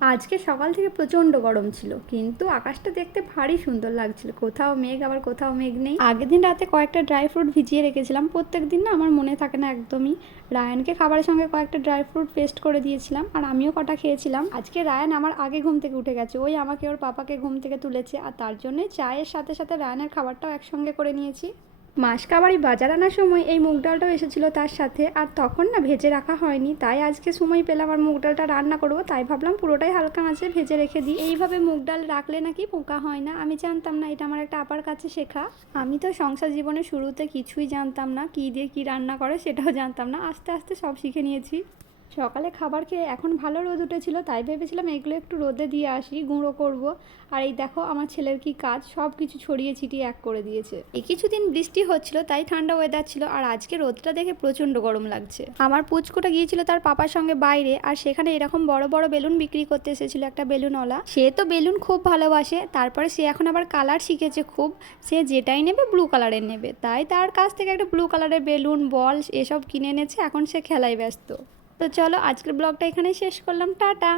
আজকে সকাল থেকে প্রচণ্ড গরম ছিল, কিন্তু আকাশটা দেখতে ভারী সুন্দর লাগছিল। কোথাও মেঘ আবার কোথাও মেঘ নেই। আগের দিন রাতে কয়েকটা ড্রাই ফ্রুট ভিজিয়ে রেখেছিলাম। প্রত্যেক দিন না আমার মনে থাকে না একদমই। রায়ানকে খাবারের সঙ্গে কয়েকটা ড্রাই ফ্রুট পেস্ট করে দিয়েছিলাম, আর আমিও কটা খেয়েছিলাম। আজকে রায়ান আমার আগে ঘুম থেকে উঠে গেছে, ওই আমাকে ওর পাপাকে ঘুম থেকে তুলেছে, আর তার জন্যই চায়ের সাথে সাথে রায়ানের খাবারটাও একসঙ্গে করে নিয়েছি। মাসকাবাড়ি বাজার আনার সময় এই মুগ ডালটাও এসেছিলো তার সাথে, আর তখন না ভেজে রাখা হয়নি, তাই আজকে সময় পেলাম আর মুগ ডালটা রান্না করবো, তাই ভাবলাম পুরোটাই হালকা আঁচে ভেজে রেখে দিই। এইভাবে মুগ ডাল রাখলে নাকি পোকা হয় না, আমি জানতাম না, এটা আমার একটা আপার কাছে শেখা। আমি তো সংসার জীবনের শুরুতে কিছুই জানতাম না, কী দিয়ে কী রান্না করে সেটাও জানতাম না, আস্তে আস্তে সব শিখে নিয়েছি। সকালে খাবার খেয়ে এখন ভালো রোদ উঠেছিল, তাই ভেবেছিলাম এগুলো একটু রোদে দিয়ে আসি, গুঁড়ো করব। আর এই দেখো আমার ছেলের কি কাজ, সব কিছু ছড়িয়ে ছিটিয়ে এক করে দিয়েছে। এই কিছুদিন বৃষ্টি হচ্ছিল, তাই ঠান্ডা ওয়েদার ছিল, আর আজকে রোদটা দেখে প্রচণ্ড গরম লাগছে। আমার পুচকুটা গিয়েছিল তার পাপার সঙ্গে বাইরে, আর সেখানে এরকম বড় বড় বেলুন বিক্রি করতে এসেছিল একটা বেলুনওয়ালা। সে তো বেলুন খুব ভালোবাসে, তারপরে সে এখন আবার কালার শিখেছে খুব। সে যেটাই নেবে ব্লু কালারের নেবে, তাই তার কাছ থেকে একটা ব্লু কালারের বেলুন, বল এসব কিনে এনেছে, এখন সে খেলায় ব্যস্ত। তো চলো আজকের ব্লগটা এখানেই শেষ করলাম, টাটা।